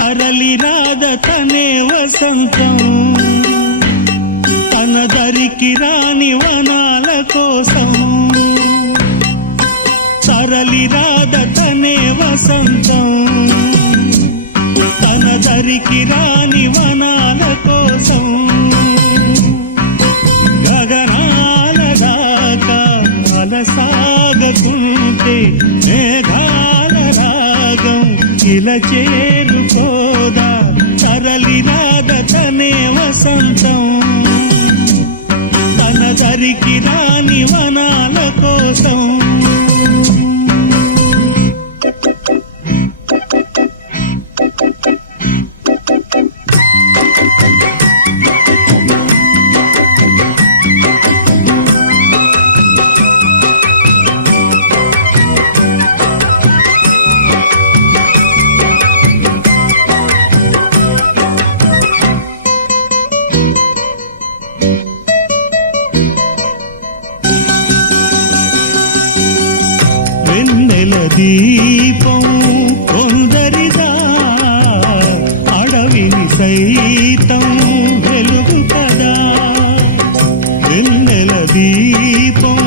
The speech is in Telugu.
తరలి రాద తనే వసంతం తన దరికి రాని వనాల కోసం తరలి రాద తనే వసంతం తన దరికి రాని వనాల కోసం గగనాల దాకా అలసాగకుంటే మేఘాల రాగం ఇలా చేరుకోదా తరలి రాద తనే వసంతం తన దరికి రాని వనాల కోసం వెన్నెల దీపం కొందరిదా అడవిని సైతం వెలుగు కదా వెన్నెల దీపం